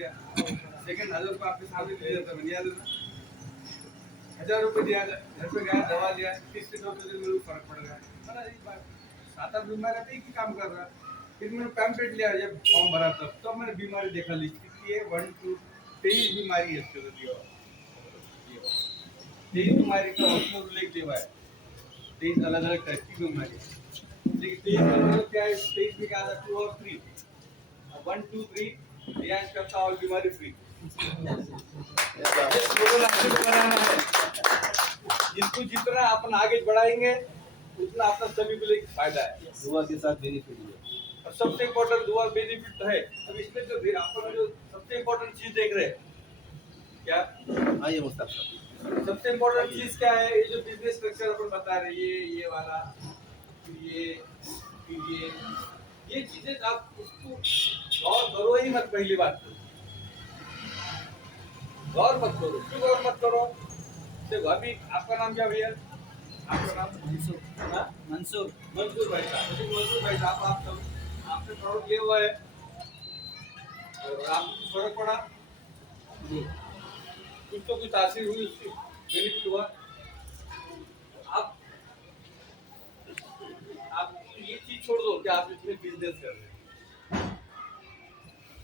दिया, सेकंड 1000 रुपये आपके सामने दे देता, मैंने याद है ना, 1000 रुपये दिया, घर पे गया, दवा लिया, 30 से 2 दिन में फर्क पड़ गया। बड़ा एक बार 7-8 बीमारी पे ही काम कर रहा। फिर मैंने पैम्पलेट लिया, जब फॉर्म भरा तब मैंने बीमारी देखा, लिस्ट की है 1 2 23 बीमारी है इसके दिया, 23 बीमारी का उसमें उल्लेख दिया है, 23 अलग अलग टाइप की बीमारी है। लेकिन 23 का मतलब क्या है, 23 में क्या आता है 2 और 3, 1 2 3 रियाज करता और बीमारी फ्री। बनाना है, जिसको जितना अपन आगे बढ़ाएंगे उतना अपना सभी को लिए फायदा है, दुआ के साथ बेनिफिट है। और सबसे इम्पोर्टेंट दुआ बेनिफिट है। अब इसमें जो अपन जो सबसे इम्पोर्टेंट चीज देख रहे हैं क्या, आइए मुस्तफा, सबसे इम्पोर्टेंट चीज क्या है, ये जो बिजनेस स्ट्रक्चर अपन बता रहे हैं, ये वाला, ये चीजें आप उसको गौर करो ही मत। पहली बात तो गौर मत करो, क्यों गौर मत करो? देखो अभी आपका नाम क्या भैया? आपका नाम मंसूर भाई साहब। मंसूर भाई साहब, आपने प्रोडक्ट लिया हुआ है और आपको फर्क पड़ा, कुछ तो कुछ तासीर हुई, उसकी बेनिफिट हुआ। आप ये चीज छोड़ दो कि आप इसमें बिजनेस कर रहे हैं,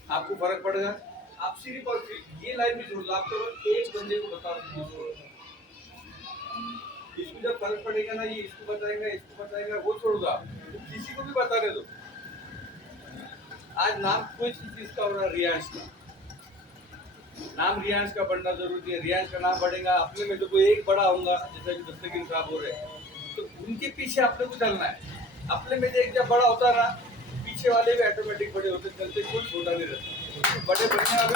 आपको फर्क पड़ेगा। आप सिर्फ और सिर्फ ये लाइन भी छोड़ दो, आप तो एक बंदे को बताओ, इसको जब फर्क पड़ेगा ना, ये इसको बताएगा, वो छोड़ दो, आप तो किसी को भी बताने दो। आज नाम कोई चीज का हो रहा है, रियांश का नाम, रियांश का बढ़ना जरूरी है। रियांश का नाम बढ़ेगा, अपने में जो कोई एक बड़ा होगा, जैसे कि दस्तगीर साहब हो रहे हैं, तो उनके पीछे अपने को चलना है। अपने में एक जब बड़ा होता है ना, पीछे वाले भी ऑटोमेटिक बड़े होते चलते, कोई छोटा नहीं रहता। बड़े बनने वाले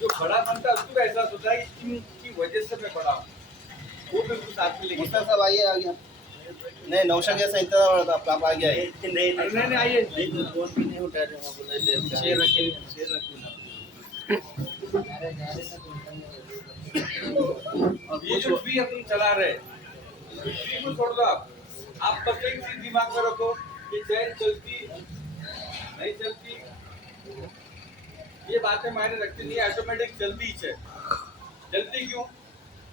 जो बड़ा बनता है उसको एहसास होता है कि इनकी वजह से मैं बड़ा हूँ, वो भी कुछ साथ में लेके सब आइए आ गया। नहीं नौशा के सही तरह आप आ गया है। नहीं आइए, फोन भी नहीं उठा रहे, शेर रखिए। ये जो भी अपन चला रहे को छोड़ दो। आप बस एक चीज दिमाग में रखो कि चैन चलती नहीं चलती, ये बातें मायने रखती नहीं, ऑटोमेटिक चलती ही है। चलती क्यों?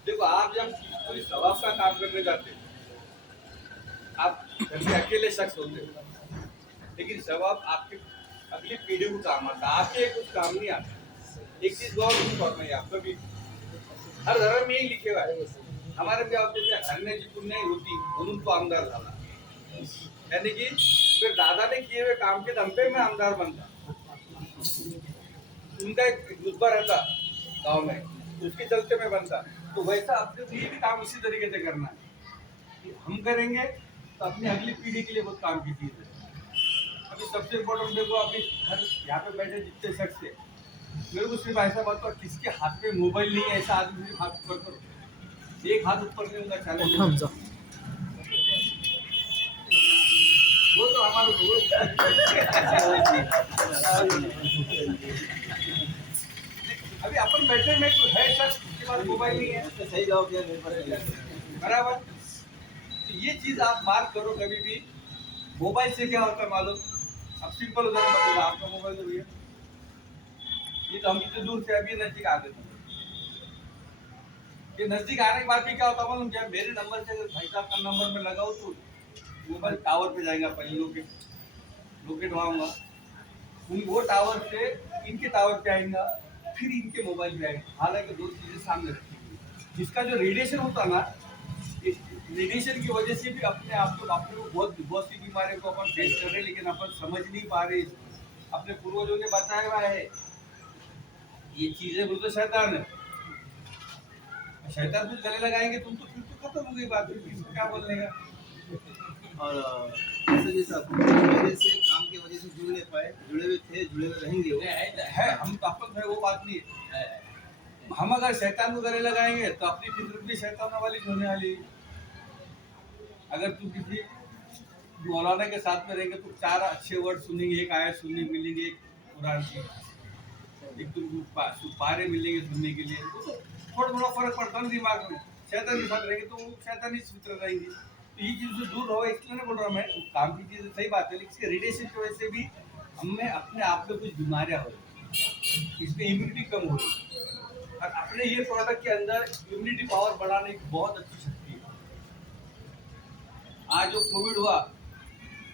देखो आप जब कोई सवाब का काम करने जाते हैं, आप घर के अकेले शख्स होते हो, लेकिन सवाब आपके अगली पीढ़ी को काम आता है, आपके कुछ काम नहीं आता। एक चीज गौर करना है, आपका भी हर धर्म में यही लिखे हुआ है। हमारे क्या होते थे, अन्य जी पुण्य होती उनको आमदार डाला, यानी कि फिर दादा ने किए हुए काम के दम पे मैं आमदार बनता। उनका एक रुतबा रहता गांव में, उसके चलते मैं बनता। तो वैसा अपने लिए भी काम उसी तरीके से करना है। हम करेंगे तो अपनी अगली पीढ़ी के लिए बहुत काम की चीज है। अभी सबसे इम्पोर्टेंट देखो, अभी हर यहाँ पे बैठे जितने शख्स है, मेरे को सिर्फ ऐसा बात, किसके हाथ में मोबाइल नहीं है ऐसा आदमी सिर्फ हाथ ऊपर करो, एक हाथ ऊपर नहीं होगा चैलेंज। वो तो हमारे अभी अपन बैठे में तो है सर, उसके पास मोबाइल नहीं है, तो सही जाओ बराबर। तो ये चीज आप मार्क करो कभी भी। मोबाइल से क्या होता है मालूम? अब सिंपल उदाहरण बताऊंगा, आपका मोबाइल तो भैया, ये तो हम इतने दूर से अभी नजदीक आ गए। ये नजदीक आने के बाद भी क्या होता मालूम क्या? मेरे नंबर से भाई साहब का नंबर में लगाओ तो मोबाइल टावर पे जाएगा, पहले लोकेट वहाँ होगा, वो टावर से इनके टावर पे आएगा, फिर इनके मोबाइल पे आएगा। हालांकि दो चीजें सामने रखी हुई, जिसका जो रेडिएशन होता ना, इस रेडिएशन की वजह से भी अपने आप को बहुत सी बीमारियों को अपन फेस कर रहे हैं, लेकिन अपन समझ नहीं पा रहे। अपने पूर्वजों ने बताया हुआ है ये चीजें, बोलते शैतान है, शैतान कुछ गले लगाएंगे तुम तो फिर तो खत्म हो गई बात, क्या बोलने का। और जैसे मेरे से काम की वजह से जुड़ नहीं पाए, जुड़े हुए थे, जुड़े हुए रहेंगे है हम तो अपन है, वो बात नहीं है। हम अगर शैतान को गले लगाएंगे तो अपनी फितरत भी शैतान वाली होने वाली। अगर तुम किसी मौलाना के साथ में रहेंगे तो 4 अच्छे वर्ड सुनेंगे, एक आयत सुनने मिलेंगे, एक कुरान की, एक तुमको पारे मिलेंगे सुनने के लिए, तो थोड़ा फर्क पड़ता है दिमाग में। शैतान के साथ रहेंगे तो वो शैतानी फितरत रहेंगी। तो ये चीज से दूर रहो, इसलिए नहीं बोल रहा मैं, काम की चीज सही बात है, लेकिन इसके रेडिएशन की वजह से भी हमें अपने आप में कुछ बीमारियां हो रही। इसमें इम्यूनिटी कम हो रही है। और अपने ये प्रोडक्ट के अंदर इम्यूनिटी पावर बढ़ाने की बहुत अच्छी शक्ति है। आज जो कोविड हुआ,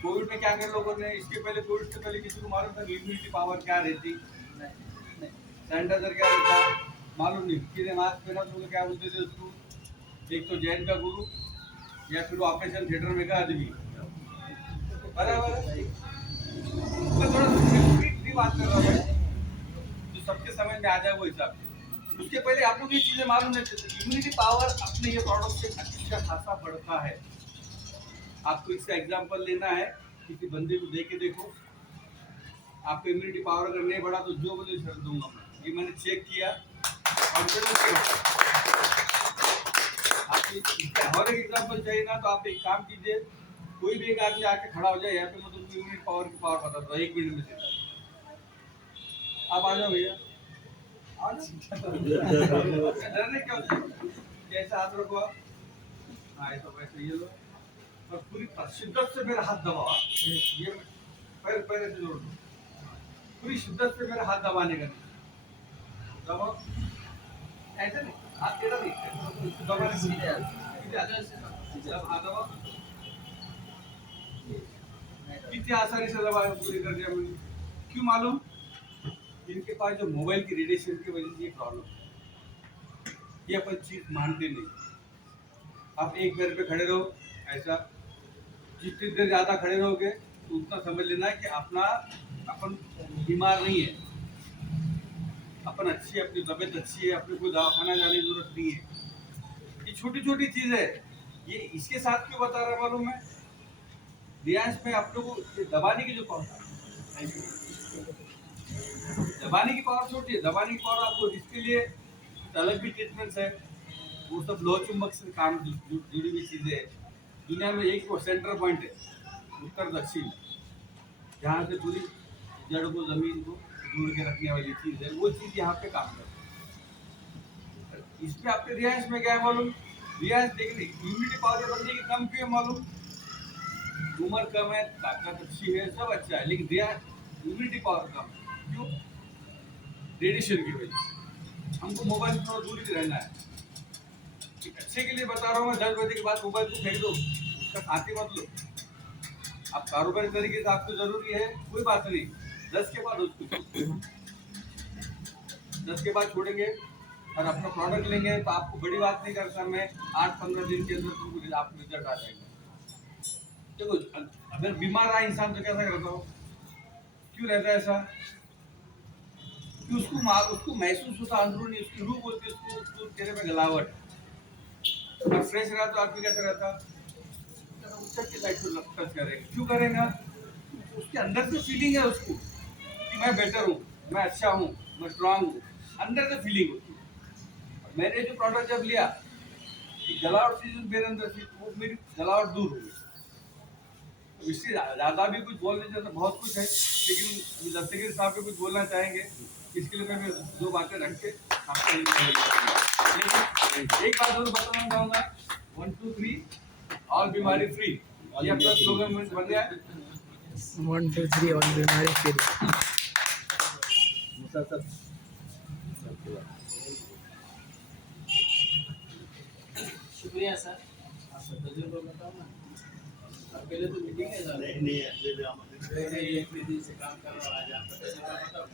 कोविड में क्या कर लोगों ने, इसके पहले कोविड से पहले किसी को मालूम था इम्यूनिटी पावर क्या रहती, सैनिटाइजर क्या रहता, मालूम नहीं। किसी मास्क पहना तो क्या बोलते थे उसको, एक तो जैन का गुरु या फिर वो ऑपरेशन थिएटर में का आदमी, बराबर है। मैं थोड़ा स्ट्रिक्टली बात कर रहा हूँ जो सबके समझ में आ जाए वो हिसाब से। उसके पहले आप लोग ये चीजें मालूम नहीं थे। इम्यूनिटी पावर अपने ये प्रोडक्ट से अच्छा खासा बढ़ता है। आपको इसका एग्जांपल लेना है, किसी बंदे को दे के देखो, आपको इम्यूनिटी पावर अगर नहीं बढ़ा तो जो बोले शर्त दूंगा मैं। ये मैंने चेक किया, कॉन्फिडेंस के आपको और एक एग्जांपल चाहिए ना, तो आप एक काम कीजिए, कोई भी एक आदमी आके खड़ा हो जाए यहाँ पे, मैं तुमको इम्यूनिटी पावर की पावर बताता हूँ 1 मिनट में से। आप आ जाओ भैया, आ जाओ। डरने क्यों? कैसे हाथ रखो आप, हाँ ऐसा वैसे ये लो, और पूरी शिद्दत से मेरा हाथ दबाओ। ये पैर पैर से जोड़ दो, पूरी शिद्दत से मेरा हाथ दबाने का, दबाओ ऐसे नहीं, हाथ टेढ़ा नहीं, दबाने सीधे हाथ दबाओ। कितनी आसानी से दबाए पूरी कर दिया मैंने। क्यों मालूम? इनके पास जो मोबाइल की रेडिएशन की वजह से ये प्रॉब्लम है, ये अपन चीज मानते नहीं। आप एक पैर पे खड़े रहो ऐसा, जितनी देर ज्यादा खड़े रहोगे तो उतना समझ लेना है कि अपन बीमार नहीं है, अपन अच्छी है, अपनी तबीयत अच्छी है, अपने कोई दवाखाना जाने की जरूरत नहीं है। ये छोटी छोटी चीज है। ये इसके साथ क्यों बता रहा है मालूम है? रियाज में आप लोगों को दबाने की जो पावर, दबाने की पावर छोटी है, दबाने की पावर आपको इसके लिए अलग भी ट्रीटमेंट्स है। वो सब लोह चुंबक से काम जुड़ी हुई चीजें है। दुनिया में एक वो सेंटर पॉइंट है, उत्तर दक्षिण, जहाँ से पूरी जड़ को जमीन को जोड़ के रखने वाली चीज है, वो चीज यहाँ पे काम करती है। इसमें आपके रियाज में क्या है मालूम? रियाज देखने इम्यूनिटी पावर बंदे की कम क्यों है मालूम? उम्र कम है, ताकत अच्छी है, सब अच्छा है, लेकिन रियाज इम्यूनिटी पावर कम है। क्यों? रेडिएशन की वजह से। हमको मोबाइल से थोड़ा दूरी से रहना है। अच्छे के लिए बता रहा हूँ मैं, 10 बजे के बाद मोबाइल को फेंक दो, उसका साथी मत लो। आप कारोबारी तरीके से आपको जरूरी है, कोई बात नहीं, 10 के बाद उसको 10 के बाद छोड़ेंगे और अपना प्रोडक्ट लेंगे तो आपको बड़ी बात नहीं करता मैं, 8-15 दिन के अंदर तुमको आपको रिजल्ट आ जाएगा। देखो अगर बीमार रहा इंसान तो कैसा करता हो, क्यों रहता है ऐसा? कि उसको महसूस होता अंदरूनी, उसकी रूह बोलती है उसको चेहरे में गलावट। और फ्रेश रहा तो आदमी कैसा रहता? ऊपर की साइड को टच करेगा। क्यों करेगा? उसके अंदर से फीलिंग है उसको कि मैं बेटर हूँ, मैं अच्छा हूँ, मैं स्ट्रांग हूँ, अंदर से फीलिंग होती है। मैंने जो प्रोडक्ट जब लिया, गलावट चीज मेरे अंदर थी, वो मेरी गलावट दूर हो गई। इससे ज्यादा भी कुछ बोलने जैसा बहुत कुछ है, लेकिन दस्तगीर साहब भी कुछ बोलना चाहेंगे, इसके लिए मैं 2 बातें रख के आपको लेकिन एक बात जरूर बताना चाहूंगा, 1 2 3 ऑल बीमारी फ्री, ये अपना स्लोगन बन गया है। 1 2 3 ऑल बीमारी फ्री। मुसा सर, शुक्रिया सर, आपका तजुर्बा बताओ ना। अब पहले तो मीटिंग है सर, नहीं है, ये इतने दिन से काम कर रहा हूँ, आज आपका तजुर्बा बताओ।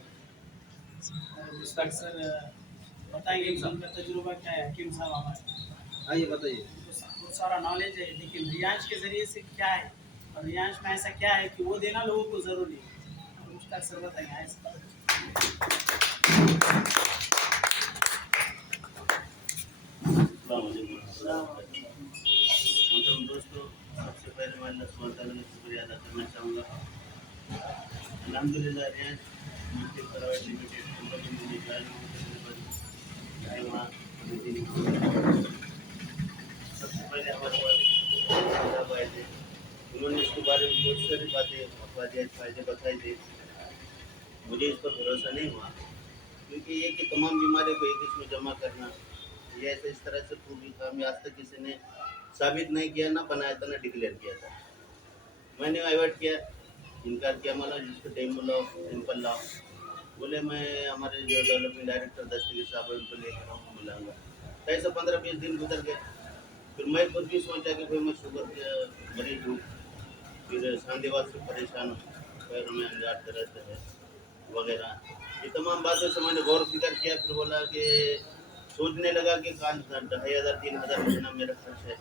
मुश्ताक सर बताएंगे कि उनका तजुर्बा क्या है। हकीम साहब हमारे, आइए बताइए। बहुत सारा नॉलेज है, लेकिन रियांश के जरिए से क्या है और रियांश में ऐसा क्या है कि वो देना लोगों को ज़रूरी है। मुश्ताक सर बताएंगे ऐसा। दोस्तों, सबसे पहले मैं अल्लाह सुब्हानहू तआला का शुक्रिया अदा करना चाहूँगा। अल्हम्दुलिल्लाह Riyansh multi private limited company में निगरानी सबसे पहले हमारे पास आए थे, उन्होंने इसके बारे में बहुत सारी बातें अफवादियात फ़ायदे बताए थे। मुझे इस पर भरोसा नहीं हुआ, क्योंकि ये कि तमाम बीमारियों को एक इसमें जमा करना, ये ऐसे इस तरह से पूरी काम आज तक किसी ने साबित नहीं किया, ना बनाया था, ना डिक्लेयर किया था। मैंने अवॉइड किया, इनकार किया, माना जिसको डेमो लाओ, सिंपल लाओ, बोले मैं हमारे जो डेवलपमेंट डायरेक्टर दस्तगीर साहब है उनको लेकर आऊँगा, मिलाऊंगा। ऐसे 15-20 दिन गुजर गए। फिर मैं खुद भी सोचा कि भाई मैं शुगर के मरीज हूँ, फिर सांधेवात से परेशान हूँ, पैरों में अंगार दर्द है वगैरह, ये तमाम बातों से मैंने गौर फिक्र किया। फिर बोला कि सोचने लगा कि 2,500-3,000 महीना मेरा खर्च है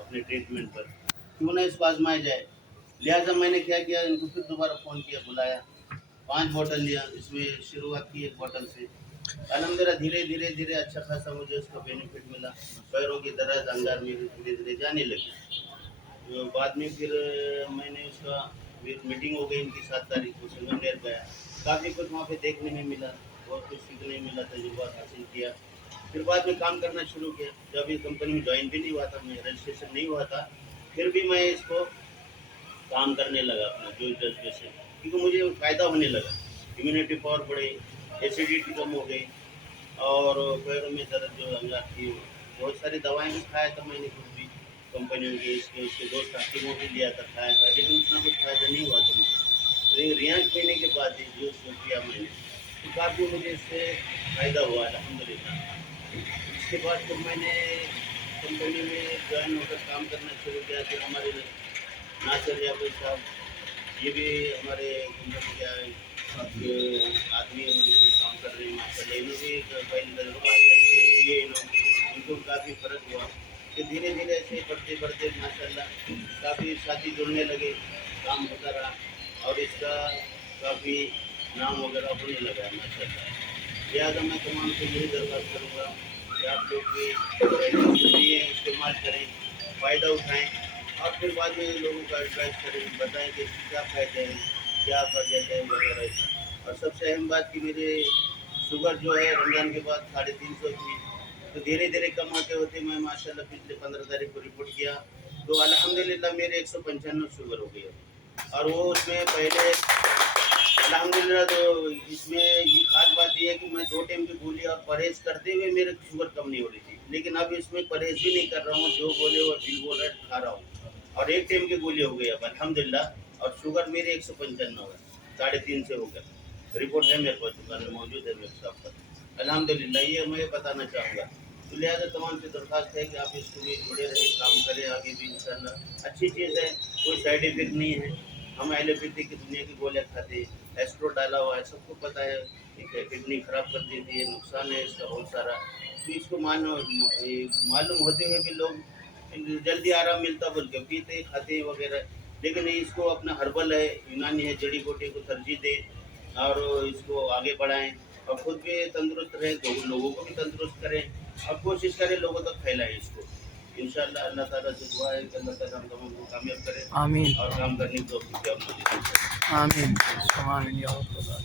अपने ट्रीटमेंट पर, क्यों ना इसको आजमाया जाए। लिहाजा मैंने क्या किया, इनको फिर दोबारा फ़ोन किया, बुलाया, 5 बॉटल लिया। इसमें शुरुआत की 1 बॉटल से, अल्हम्दुलिल्लाह धीरे धीरे धीरे अच्छा खासा मुझे उसका बेनिफिट मिला। पैरों की दर्द अंगार मेरी धीरे धीरे जाने लगी। तो बाद में फिर मैंने उसका फिर मीटिंग हो गई इनकी 7 तारीख को, संगमनेर गया। काफ़ी कुछ वहाँ पे देखने में मिला, बहुत कुछ सीखने में मिला, तजुर्बा हासिल किया। फिर बाद में काम करना शुरू किया। जब इस कंपनी में ज्वाइन भी नहीं हुआ था, मैं रजिस्ट्रेशन नहीं हुआ था, फिर भी मैं इसको काम करने लगा अपना जोश जज्बे से, क्योंकि मुझे फ़ायदा होने लगा। इम्यूनिटी पावर बढ़ी, एसिडिटी कम हो गई, और पैरों में दर्द जो अंगार थी, बहुत सारी दवाएं भी खाया था मैंने खुद भी कंपनियों के, इसके उसके दोस्त हकीमों भी लिया था, खाया था, लेकिन उतना कुछ फ़ायदा नहीं हुआ था मुझे। लेकिन रियांश पीने के बाद ये जो किया मैंने, तो काफ़ी मुझे इससे फ़ायदा हुआ अल्हम्दुलिल्लाह। इसके बाद फिर मैंने कंपनी में ज्वाइन होकर काम करना शुरू किया। फिर हमारे नासिर याकूब साहब, ये भी हमारे कंपनी के आदमी काम कर रहे हैं माशाल्लाह। इन्होंने भी पहले तजुर्बा किए, इनको काफ़ी फ़र्क हुआ। फिर धीरे धीरे ऐसे बढ़ते बढ़ते माशाल्लाह काफ़ी साथी जुड़ने लगे, काम होता रहा, और इसका काफ़ी नाम वगैरह होने लगा है माशाल्लाह। लिहाजा मैं तमाम को यही दरख्वास्त करूँगा कि आप लोग भी ये इस्तेमाल करें, फ़ायदा उठाएँ, और फिर बाद में लोगों को एडवाइस करें, बताएं कि क्या फ़ायदे हैं, क्या फ़ायदे हैं वगैरह। और सबसे अहम बात कि मेरे शुगर जो है रमज़ान के बाद 350 थी, तो धीरे धीरे कम होते होते मैं माशाल्लाह पिछले 15 तारीख को रिपोर्ट किया, तो अल्हम्दुलिल्लाह मेरे 195 शुगर हो गई है। और वो उसमें पहले अल्हम्दुलिल्लाह, तो इसमें ये खास बात ये है कि मैं 2 टाइम की गोली और परहेज़ करते हुए मेरे शुगर कम नहीं हो रही थी, लेकिन अब इसमें परहेज़ भी नहीं कर रहा हूँ, जो बोले वो दिल बोल रहा है खा रहा हूँ, और 1 टाइम की गोली हो गई अब अल्हम्दुलिल्लाह, और शुगर मेरे 195 है, 3.5 से हो गया। रिपोर्ट है मेरे पास, दुकान में मौजूद है मेरे शॉप पर अल्हम्दुलिल्लाह। ये मैं बताना चाहूँगा। तो लिहाजा तमाम से दरख्वास्त है कि आप इसको भी जुड़े रहें, काम करें आगे भी इंशाल्लाह। अच्छी चीज़ है, कोई साइड इफेक्ट नहीं है। हम एलोपैथी की दुनिया की गोलियाँ खाते हैं, एस्ट्रो डाला हुआ है, सबको पता है कि किडनी खराब कर देती है, नुकसान है इसका बहुत सारा। तो इसको मालूम होते हुए भी लोग जल्दी आराम मिलता बोल के पीते खाते वगैरह, लेकिन इसको अपना हर्बल है, यूनानी है, जड़ी बूटी को तरजीह दें और इसको आगे बढ़ाएं, और खुद भी तंदुरुस्त रहें तो लोगों को भी तंदुरुस्त करें, और कोशिश करें लोगों तक फैलाएं इसको। इंशाल्लाह अल्लाह ताला से दुआ है कि अल्लाह ताला हम लोगों को कामयाब करे आमीन और काम करने की तौफीक दे और मदद करे। आमीन आमीन या खुदा।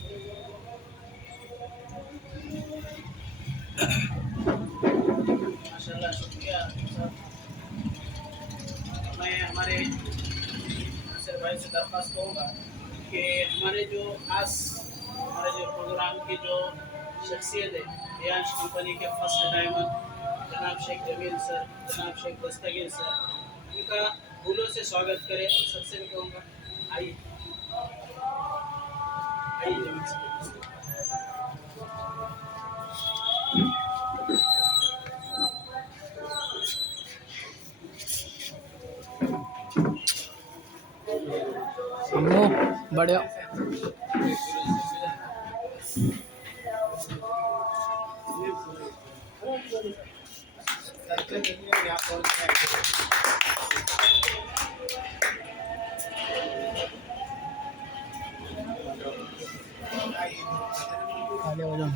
माशाल्लाह, शुक्रिया सर। मैं हमारे नासिर भाई से दरख्वास्त करूँगा कि हमारे जो खास हमारे जो प्रोग्राम की जो शख्सियत है, रियांश कंपनी के फर्स्ट डायमंड जनाब शेख जमील सर, जनाब शेख दस्तगीर सर, इनका फूलों से स्वागत करें। और सबसे भी कहूँगा, आइए आइए जमील सर। अम्मू बढ़िया। आगे हो जाओ।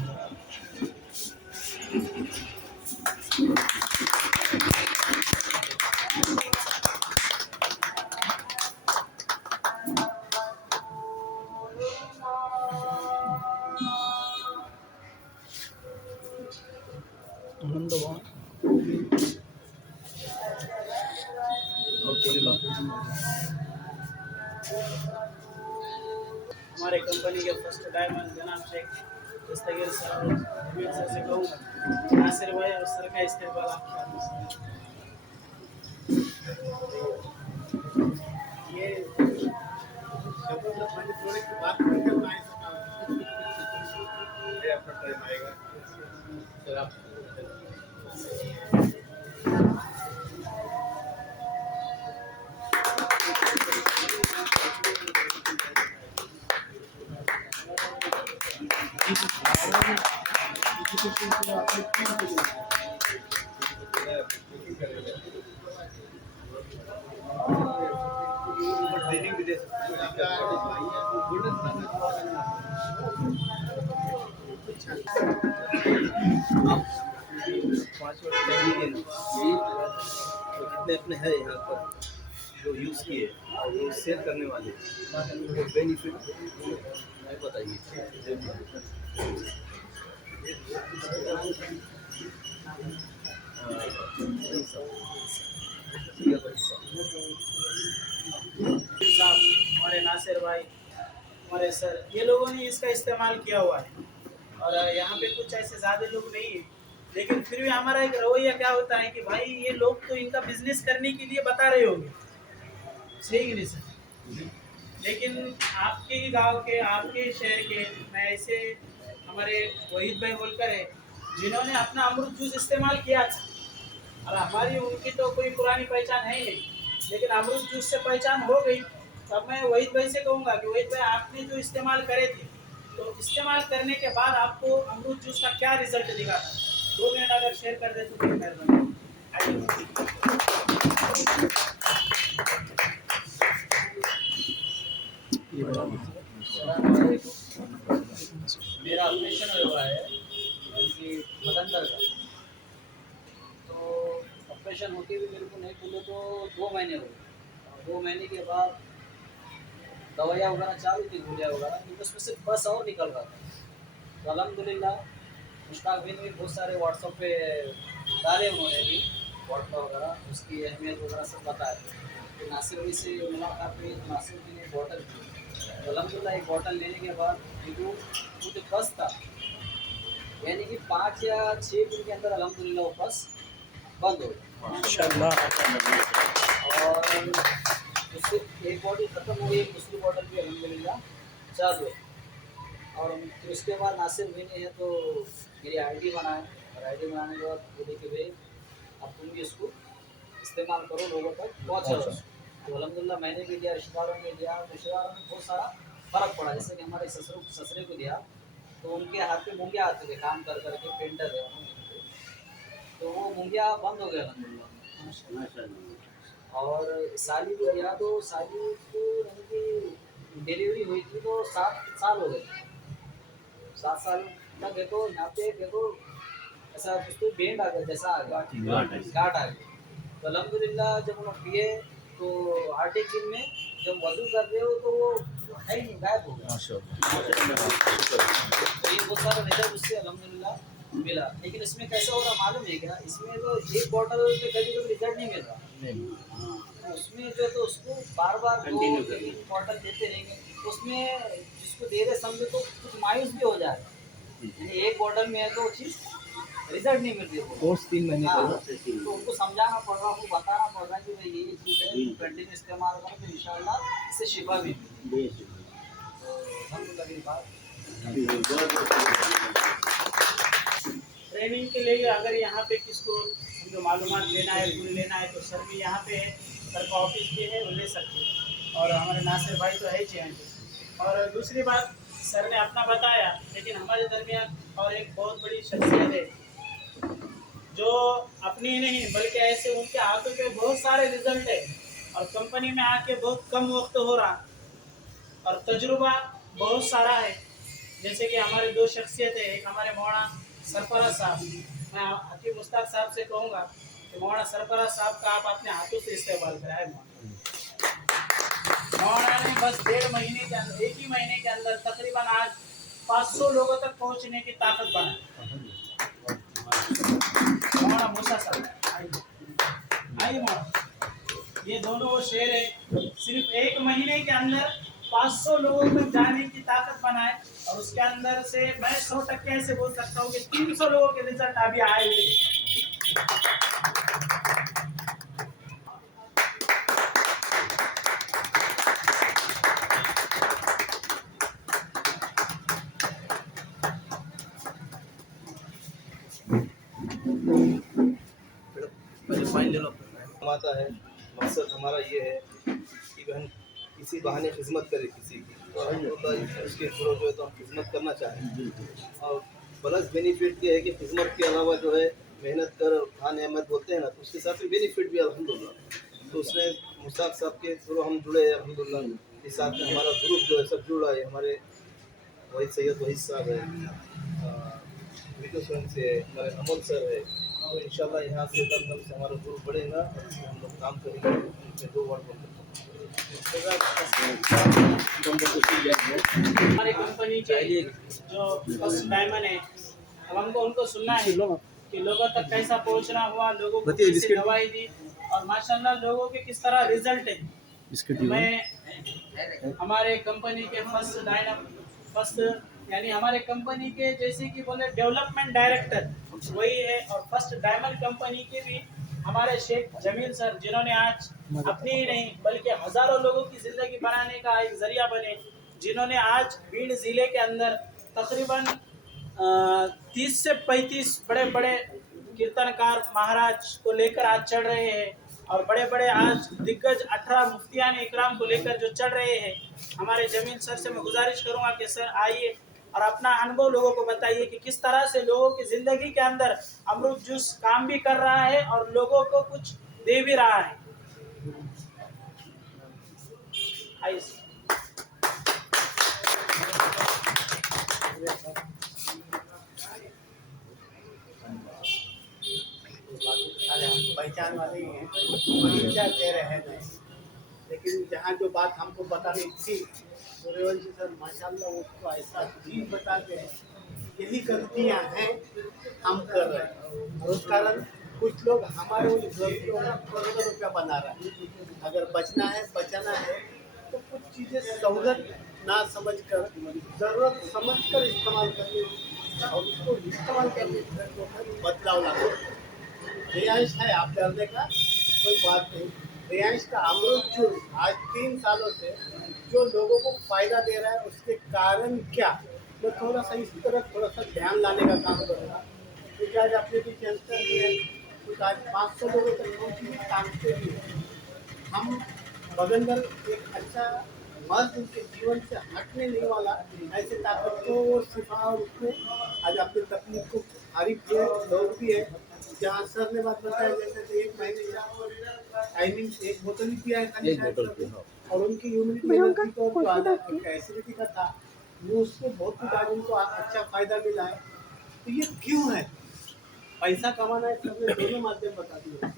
आनंद हुआ। हमारे कंपनी के फर्स्ट डायमंड जनाब शेख दस्तगीर सर और जमील सर से कहूँगा, नासिर भाई और सर का इस्तेमाल आप ख्याल से। ये आपका टाइम आएगा। सर आप ट्रेनिंग भी दे सकते हैं। गोल्डन आप 5 वर्ष ट्रेनिंग के तो जितने अपने हैं यहाँ पर जो यूज़ किए और वो शेयर करने वाले बेनिफिट नहीं बताइए। साहब, हमारे नासिर भाई, हमारे सर, ये लोगों ने इसका इस्तेमाल किया हुआ है और यहाँ पे कुछ ऐसे ज़्यादा लोग नहीं है, लेकिन फिर भी हमारा एक रवैया क्या होता है कि भाई ये लोग तो इनका बिजनेस करने के लिए बता रहे होंगे, सही कि नहीं सर? लेकिन आपके ही गांव के, आपके शहर के, मैं ऐसे हमारे वहीद भाई बोलकर है जिन्होंने अपना अमरूद जूस इस्तेमाल किया था, और हमारी उनकी तो कोई पुरानी पहचान है ही नहीं, लेकिन अमरूद जूस से पहचान हो गई। तब मैं वहीद भाई से कहूँगा कि वहीद भाई आपने जो इस्तेमाल करे थे, तो इस्तेमाल करने के बाद आपको अमरूद जूस का क्या रिजल्ट दिखा था? 2 मिनट अगर शेयर कर दे तो बड़ी मेहरबानी। मेरा ऑपरेशन हुआ है कि मदनदर का, तो ऑपरेशन होते हुए मेरे को नहीं बोले तो 2 महीने हो गए। 2 महीने के बाद दवाइयाँ वगैरह चालू थी, गोलियाँ वगैरह, तो उसमें से बस और निकल रहा था। तो अल्हम्दुलिल्लाह मुश्ताक बिन भी बहुत सारे व्हाट्सअप पे डाले उन्होंने भी व्हाट्सअप वगैरह, उसकी अहमियत वगैरह सब बताया। तो नासिर भाई से मुलाकात हुई तो नासिर भाई ने बॉटल दी, तो अल्हम्दुलिल्लाह एक बॉटल लेने के बाद वो जो बस था, यानी कि 5 या 6 दिन के अंदर अल्हम्दुलिल्लाह वो बस बंद हो गया माशाल्लाह। और उससे एक बॉटल ख़त्म हो गई, दूसरी बॉटल भी अल्हम्दुलिल्लाह चालू है। और फिर उसके बाद नासिर भाई ने है तो मेरी आईडी बनाए, और आईडी बनाने के बाद बोले कि भाई अब तुम भी इसको इस्तेमाल करो, लोगों तक पहुँचाओ। तो अल्हम्दुलिल्लाह मैंने भी दिया, रिश्तेदारों में दिया, रिश्तेदारों में बहुत सारा फ़र्क पड़ा। जैसे कि हमारे ससुरे को दिया तो उनके हाथ पे मूंगिया आते थे काम कर करके, पेंटर है उन्होंने, तो वो मूंगिया बंद हो गया अल्हम्दुलिल्लाह। और साली को दिया तो साली को यानी कि डिलीवरी हुई थी तो 7 साल हो गए। 7 साल तक देखो यहाँ पे देखो ऐसा कुछ तो बेंड आ गया, जैसा आ गया, गाँठ आ गई। तो अल्हम्दुलिल्लाह जब उन्होंने पिए तो 8 दिन में जब वजू कर रहे हो तो वो है ही नहीं, गायब हो गया। तो ये बहुत सारा रिजल्ट उससे अल्हम्दुलिल्लाह मिला। लेकिन इसमें कैसा हो रहा मालूम है क्या? इसमें तो एक बॉटल पे कभी कभी रिजल्ट नहीं मिल रहा, तो उसमें जो तो उसको बार बार 2-3 बॉटल देते रहेंगे, तो उसमें जिसको दे रहे समझो तो कुछ मायूस भी हो जाएगा, यानी एक बॉटल में है तो चीज़ रिजल्ट नहीं मिल रही है। कोर्स 3 महीने हाँ, का तो उनको समझाना पड़ रहा है, उनको बताना पड़ रहा है कि भाई ये चीज़ है, कंटिन्यू इस्तेमाल करो तो इंशाल्लाह इससे शिफा भी मिलेगी। तो अल्हम्दुलिल्लाह मेरी बात ट्रेनिंग के लिए अगर यहाँ पे किसको जो मालूमात लेना है, गुण लेना है, तो सर भी यहाँ पे है, सर का ऑफिस भी है, वो ले सकते हैं। और हमारे नासिर भाई तो है ही चाहिए। और दूसरी बात, सर ने अपना बताया, लेकिन हमारे दरमियान और एक बहुत बड़ी शख्सियत है जो अपनी नहीं बल्कि ऐसे उनके हाथों पे बहुत सारे रिजल्ट है, और कंपनी में आके बहुत कम वक्त हो रहा और तजुर्बा बहुत सारा है। जैसे कि हमारे 2 शख्सियत है, एक हमारे मौलाना सरफराज साहब, मैं हकीम मुश्ताक साहब से कहूँगा कि मौलाना सरफराज साहब का आप अपने हाथों से इस्तेमाल कराए। मौलाना ने बस 1.5 महीने के अंदर, 1 ही महीने के अंदर तकरीबन आज 500 लोगों तक पहुँचने की ताकत बनाई। मौलाना मूसा साहब आइए मौलाना, ये दोनों वो शेर है, सिर्फ 1 महीने के अंदर 500 लोगों तक जाने की ताकत बनाए, और उसके अंदर से मैं 100% ऐसे बोल सकता हूँ कि 300 लोगों के रिजल्ट अभी आए हुए हैं। पहले फाइन ले लो। कमाता है, मकसद हमारा ये है कि बहन किसी बहाने खिदमत करे किसी की, और अल्हम्दुलिल्लाह उसके थ्रू जो है तो हम खिदमत करना चाहें। और प्लस बेनिफिट ये है कि खिदमत के अलावा जो है मेहनत कर खान अहमद बोलते हैं ना, तो उसके साथ में बेनिफिट भी अल्हम्दुलिल्लाह। तो उसमें मुश्ताक साहब के थ्रू हम जुड़े हैं अल्हम्दुलिल्लाह। इस साथ में हमारा ग्रुप जो है सब जुड़ा है। हमारे वही सैयद वही साहब है, विजय स्वयं से है, हमारे अमल सर है। तो इंशाल्लाह यहाँ से दम दम से हमारा ग्रुप बढ़ेगा और इसमें हम लोग काम करेंगे। उनसे 2 वर्ड बोल हमारी कंपनी के जो फर्स्ट डायमंड है, अब हमको उनको सुनना है कि लोगों तक कैसा पहुंचना हुआ, लोगों को कैसे दवाई दी और माशाल्लाह लोगों के किस तरह रिजल्ट है। मैं हमारे कंपनी के फर्स्ट यानी हमारे कंपनी के जैसे कि बोले डेवलपमेंट डायरेक्टर वही है, और फर्स्ट डायमंड कंपनी के भी हमारे शेख जमील सर, जिन्होंने आज अपनी ही नहीं बल्कि हजारों लोगों की जिंदगी बनाने का एक जरिया बने, जिन्होंने आज भीड़ जिले के अंदर तकरीबन 30 से 35 बड़े बड़े कीर्तनकार महाराज को लेकर आज चढ़ रहे हैं, और बड़े बड़े आज दिग्गज 18 मुफ्तियान इकराम को लेकर जो चढ़ रहे हैं। हमारे जमील सर से मैं गुजारिश करूंगा कि सर आइए और अपना अनुभव लोगों को बताइए कि किस तरह से लोगों की जिंदगी के अंदर अमृत जूस काम भी कर रहा है और लोगों को कुछ दे भी रहा है। आइए पहचान वाले ही हैं, परिचय दे रहे हैं। लेकिन जहाँ जो बात हमको बतानी थी तो रेवंशी सर माशाल्लाह उसको ऐसा चीज बताते हैं, यही गलतियाँ हैं हम कर रहे हैं, और उस कारण कुछ लोग हमारे उन गलतियों का करोड़ों रुपया बना रहे हैं। अगर बचना है बचाना है तो कुछ चीज़ें सहूलत ना समझ कर ज़रूरत समझ कर इस्तेमाल करनी, और उसको इस्तेमाल करने पर बदलाव लाना। रियांश है आप डरने का कोई बात नहीं। रियांश का अमृत जूस आज 3 सालों से जो लोगों को फायदा दे रहा है उसके कारण क्या, मैं थोड़ा सा इस तरफ थोड़ा सा ध्यान लाने का काम करूँगा। क्योंकि आज अपने बीच यंगस्टर भी है, कुछ आज 500 लोगों तक पहुँची भी ताकते भी है। हम बगन भर एक अच्छा मर्द उनके जीवन से हटने नहीं वाला ऐसे ताकत को वो सिफा, और उसमें आज अपनी तकलीफ को आरिफ किए लोग भी है। जहाँ सर ने बात बताया जैसे 1 महीने का टाइमिंग से 1 बोतल ही पिया है खाली शायद, और उनकी यूनिटी तो एसिडिटी का था वो, उससे बहुत कुछ आज उनको अच्छा फायदा मिला है। तो ये क्यों है? पैसा कमाना है, सबने दोनों माध्यम बता दिए।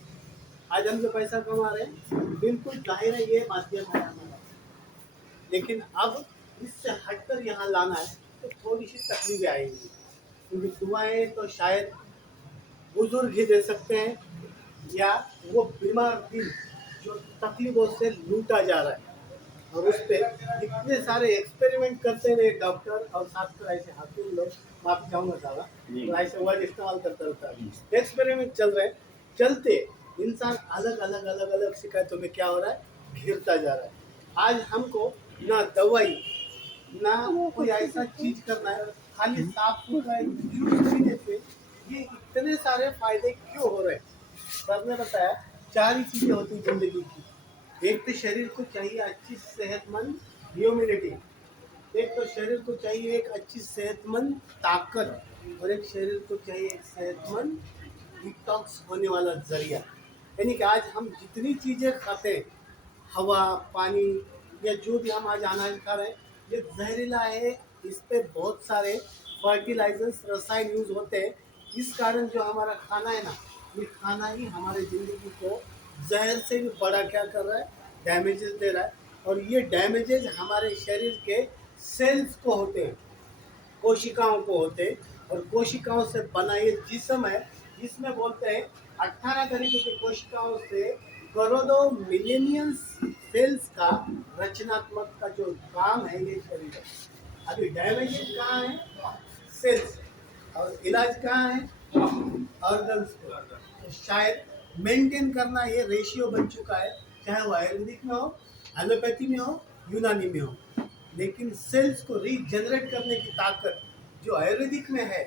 आज हम जो पैसा कमा रहे हैं बिल्कुल जाहिर है ये माध्यम है हमारा, लेकिन अब इससे हटकर यहाँ लाना है तो थोड़ी सी तकलीफें आएंगी। क्योंकि दुआएं तो शायद बुजुर्ग ही दे सकते हैं, या वो बीमार दिल जो तकलीफों से लूटा जा रहा है, और उस पर इतने सारे एक्सपेरिमेंट करते रहे डॉक्टर और खासकर ऐसे हाकिम लोग, माफ चाहूँगा सारा तो ऐसे वर्ड इस्तेमाल करता रहता है। एक्सपेरिमेंट चल रहे हैं, चलते इंसान अलग अलग अलग अलग शिकायतों में क्या हो रहा है, घिरता जा रहा है। आज हमको ना दवाई ना कोई ऐसा चीज करना है, खाली साफ सुथरा जूस पीने से ये इतने सारे फायदे क्यों हो रहे हैं? सर ने बताया 4 ही चीजें होती जिंदगी की। एक तो शरीर को चाहिए अच्छी सेहतमंद ह्यूमिडिटी, एक तो शरीर को चाहिए एक अच्छी सेहतमंद ताकत, और एक शरीर को चाहिए एक सेहतमंद डिटॉक्स होने वाला जरिया। यानी कि आज हम जितनी चीज़ें खाते हैं, हवा पानी या जो भी हम आज अनाज खा रहे हैं, ये जहरीला है। इस पे बहुत सारे फर्टिलाइजर्स रसायन यूज होते हैं। इस कारण जो हमारा खाना है ना, ये खाना ही हमारे ज़िंदगी को जहर से भी बड़ा क्या कर रहा है, डैमेजेस दे रहा है। और ये डैमेजेस हमारे शरीर के सेल्स को होते हैं, कोशिकाओं को होते हैं, और कोशिकाओं से बना ये जिस्म है, जिसमें बोलते हैं 18 तरीके की कोशिकाओं से करोड़ों मिलियन सेल्स का रचनात्मक का जो काम है ये शरीर है। अभी डैमेजेस कहाँ है? सेल्स। और इलाज कहाँ है? ऑर्गन्स को। तो शायद मेंटेन करना ये रेशियो बन चुका है, चाहे वो आयुर्वेदिक में हो, एलोपैथी में हो, यूनानी में हो। लेकिन सेल्स को रीजनरेट करने की ताकत जो आयुर्वेदिक में है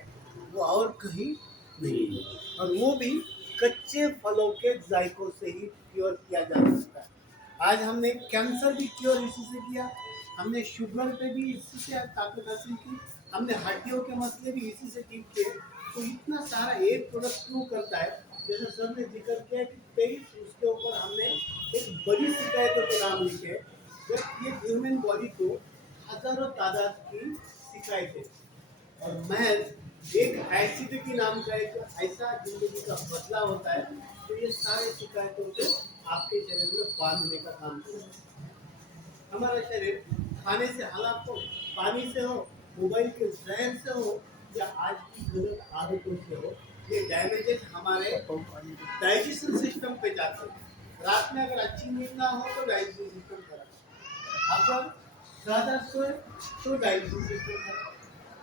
वो और कहीं नहीं है, और वो भी कच्चे फलों के जायकों से ही क्योर किया जा सकता है। आज हमने कैंसर भी क्योर इसी से किया, हमने शुगर पे भी इसी से ताकत हासिल की, हमने हड्डियों के मसले भी इसी से ठीक किए। तो इतना सारा एक प्रोडक्ट क्यों करता है, जैसे सर ने जिक्र किया कि 23 उसके ऊपर हमने एक बड़ी शिकायतों के नाम लिखे, जब ये ह्यूमन बॉडी को हजारों तादाद की शिकायतें और महज एक एसिडिटी नाम का एक ऐसा जिंदगी का बदलाव होता है, तो ये सारे शिकायतों को आपके शरीर में बांधने का काम करता है। हमारा शरीर खाने से, हालांकि पानी से हो, मोबाइल के जहर से हो, या आज की गलत आदतों से हो, ये डैमेजेस हमारे डाइजेशन सिस्टम पे जाते हैं। रात में अगर अच्छी नींद ना हो तो डाइजेशन सिस्टम खराब, अगर ज़्यादा सोए तो डाइजेशन सिस्टम खराब,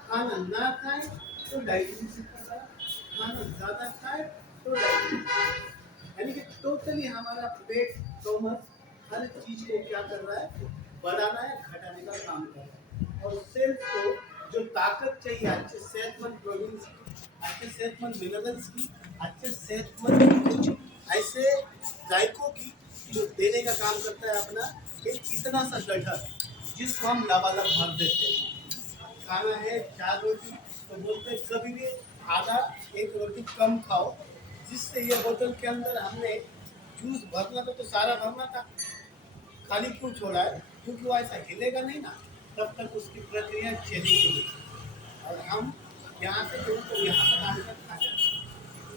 खाना ना खाए तो डाइजेशन सिस्टम खराब, खाना ज़्यादा खाए तो डाइजेशन, यानी कि टोटली हमारा पेट, स्टोमक हर चीज़ को क्या कर रहा है, बढ़ाना है, घटाने का काम कर रहा है। और सेल्स को जो ताकत चाहिए अच्छे सेहतमंद प्रोटीन्स की, अच्छे सेहतमंद मिनरल्स की, अच्छे सेहतमंद कुछ ऐसे जायकों की, जो देने का काम करता है अपना एक इतना सा गड्ढा जिसको हम लबालब भर देते हैं। खाना है 4 रोटी, तो बोलते हैं कभी भी आधा एक रोटी कम खाओ, जिससे ये बोतल के अंदर हमने जूस भरना था तो सारा भरना था, खाली क्यों छोड़ा है, क्योंकि वो ऐसा हिलेगा नहीं ना, तब तक उसकी प्रक्रिया चलेगी। और हम यहाँ से जो तो यहाँ तक आकर खा जाते हैं,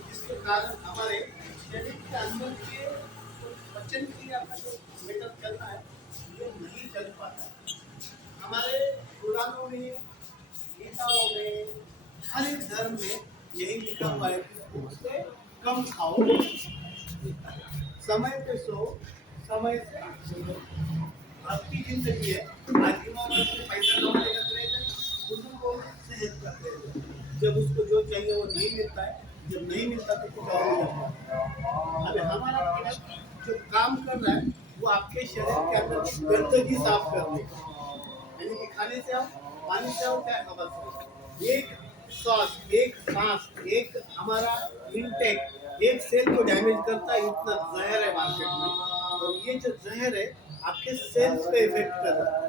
जिसके कारण हमारे शरीर के अंदर के पाचन क्रिया का जो मेटर चलना है ये नहीं चल पाता। हमारे पुराणों में, गीताओं में, हर एक धर्म में यही लिखा हुआ है कि उससे कम खाओ, समय पे सो, समय से सो। आपकी जिंदगी है, आज इन्होंने पैसा कमाने का क्रेज है, उसको सेहत का क्रेज है। जब उसको जो चाहिए वो नहीं मिलता है, जब नहीं मिलता तो कुछ और नहीं मिलता। अभी हमारा प्रोडक्ट जो काम कर रहा है वो आपके शरीर के अंदर की गंदगी साफ करने का, यानी कि खाने से आप, पानी से आओ, क्या हवा से, एक सांस, एक सांस, एक हमारा इनटेक एक सेल को डैमेज करता है, इतना जहर है मार्केट में। और ये जो जहर है आपके सेल्स पे इफेक्ट कर रहा है।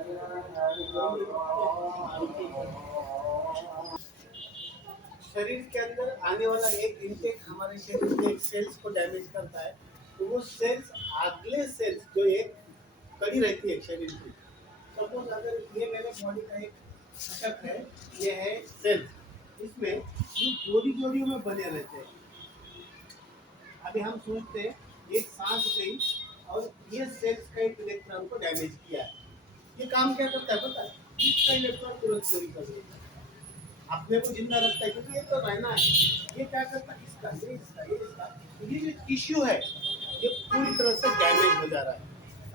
शरीर के अंदर आने वाला एक इनटेक हमारे शरीर के एक सेल्स को डैमेज करता है, तो वो सेल्स अगले सेल्स जो एक कड़ी रहती है शरीर की, सपोज अगर ये मेरे बॉडी का एक घटक है, ये है सेल्स, इसमें ये जोड़ी जोड़ियों में बने रहते हैं। अभी हम सोचते हैं एक सांस गई और ये सेल्स का एक इलेक्ट्रॉन को डैमेज किया है, ये काम क्या करता है पता है, इसका इलेक्ट्रॉन तुरंत चोरी कर लेता है, अपने को जिंदा रखता है, क्योंकि ये तो रहना है। ये क्या करता है, इसका, ये इसका, ये इसका, ये जो टिश्यू है ये पूरी तरह से डैमेज हो जा रहा है।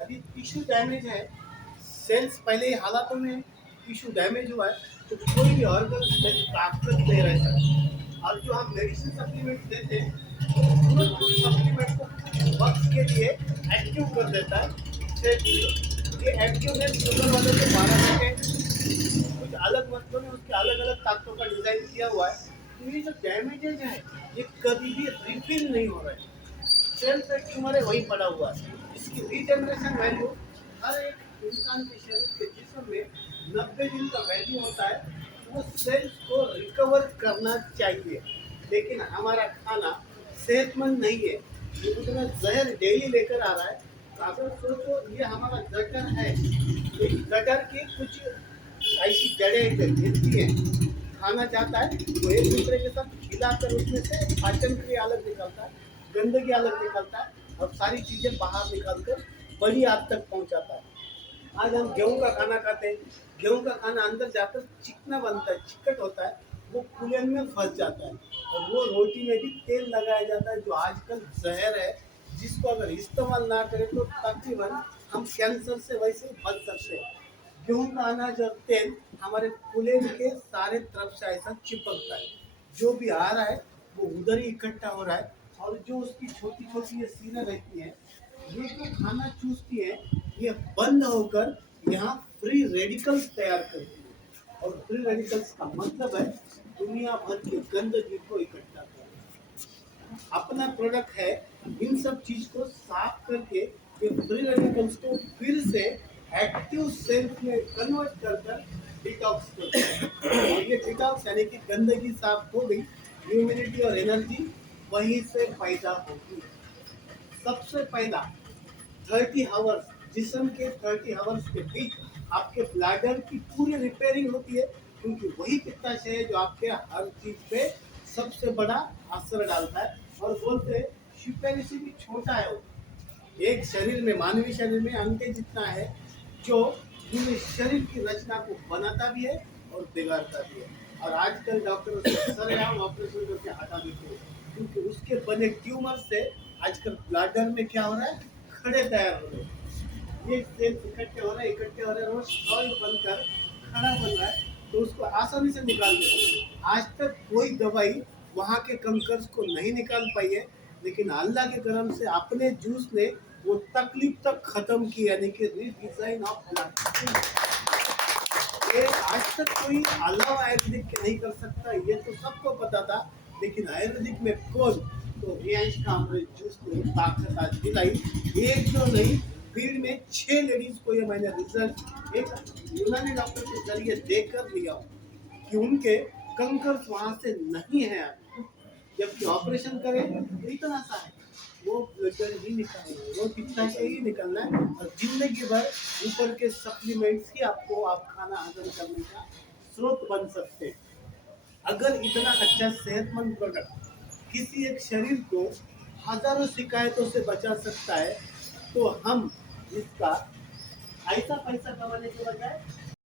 अभी टिश्यू डैमेज है, सेल्स पहले ही हालातों में, टिश्यू डैमेज हुआ है, तो कोई भी ऑर्गन में ताकत नहीं रहता। और जो हम मेडिसिन सप्लीमेंट देते हैं, तुरंत उस सप्लीमेंट को कुछ वक्त के लिए एक्टिव कर देता है। ये एक्टिवनेस शुगर वाले को 12 सेकेंड, कुछ अलग वस्तुओं में उसके अलग अलग ताकतों का डिजाइन किया हुआ है। तो ये जो डैमेजेज है ये कभी भी रिफिल नहीं हो रहा है, सेल पे ट्यूमर है वहीं पड़ा हुआ है। इसकी रीजनरेशन वैल्यू हर एक इंसान के शरीर के जिस्म में 90 दिन का वैल्यू होता है, वो सेल्स को रिकवर करना चाहिए। लेकिन हमारा खाना सेहतमंद नहीं है, ये उतना जहर डेली लेकर आ रहा है। तो अगर सोचो ये हमारा गटर है, तो इस गटर की कुछ ऐसी जड़ें गिरती हैं, खाना जाता है वो एक दूसरे के साथ खिलाकर उसमें से पाचन क्रिया अलग निकलता है, गंदगी अलग निकलता है, और सारी चीज़ें बाहर निकाल कर बड़ी आग तक पहुंचाता है। आज हम गेहूं का खाना खाते हैं, गेहूं का खाना अंदर जाकर चिकना बनता है, चिकट होता है, वो फूलन में फंस जाता है, और वो रोटी में भी तेल लगाया जाता है जो आजकल जहर है, जिसको अगर इस्तेमाल ना करें तो तकरीबन हम कैंसर से वैसे बच सकते हैं। गेहूं का अनाज और तेल हमारे फूलेन के सारे तरफ से ऐसा चिपकता है, जो भी आ रहा है वो उधर ही इकट्ठा हो रहा है, और जो उसकी छोटी छोटी ये सीने रहती हैं, ये जो खाना चूसती है, ये बंद होकर यहाँ फ्री रेडिकल्स तैयार करती है। और फ्री रेडिकल्स का मतलब है दुनिया भर की गंदगी को इकट्ठा करना। अपना प्रोडक्ट है, इन सब चीज को साफ करके ये फ्री रेडिकल्स को फिर से एक्टिव सेल्स में कन्वर्ट कर कर डिटॉक्स करते हैं। और ये डिटॉक्स यानी कि गंदगी साफ हो गई, ह्यूमिडिटी और एनर्जी वहीं से पैदा होगी। सबसे पहला 30 आवर्स, जिस्म के 30 आवर्स के बीच आपके ब्लैडर की पूरी रिपेयरिंग होती है, क्योंकि वही पित्ताशय है जो आपके हर चीज पे सबसे बड़ा असर डालता है। और बोलते हैं शिपेरिसी भी छोटा है वो, एक शरीर में, मानवीय शरीर में अंडे जितना है, जो पूरे शरीर की रचना को बनाता भी है और बिगाड़ता भी है। और आजकल डॉक्टर सरेआम ऑपरेशन करके हटा देते हैं, क्योंकि उसके बने ट्यूमर से आजकल ब्लैडर में क्या हो रहा है, खड़े तैयार हो रहे हैं। ये सेल इकट्ठे हो रहे हैं, रोज सॉइल बनकर खड़ा बन रहा है, तो उसको आसानी से निकाल देते हैं। आज तक कोई दवाई वहाँ के कंकर्स को नहीं निकाल पाई है, लेकिन अल्लाह के करम से अपने जूस ने वो तकलीफ तक खत्म की, यानी कि रीडिजाइन ऑफ प्लास्टिक। ये आज तक कोई अलावा आयुर्वेदिक के नहीं कर सकता, ये तो सबको पता था, लेकिन आयुर्वेदिक में कौन, तो रियांश का हमारे जूस ने ताकत आज दिलाई। एक जो नहीं, फील्ड में 6 लेडीज को ये मैंने रिजल्ट एक यूनानी डॉक्टर के जरिए देकर लिया कि उनके कंकर्स वहाँ से नहीं है, जबकि ऑपरेशन करें तो इतना सा है, वो ब्लड ही निकालना है, वो पित्ता से ही निकलना है, और जिंदगी भर ऊपर के सप्लीमेंट्स ही आपको आप खाना हजम करने का स्रोत बन सकते हैं। अगर इतना अच्छा सेहतमंद प्रोडक्ट किसी एक शरीर को हजारों शिकायतों से बचा सकता है, तो हम इसका ऐसा पैसा कमाने के बजाय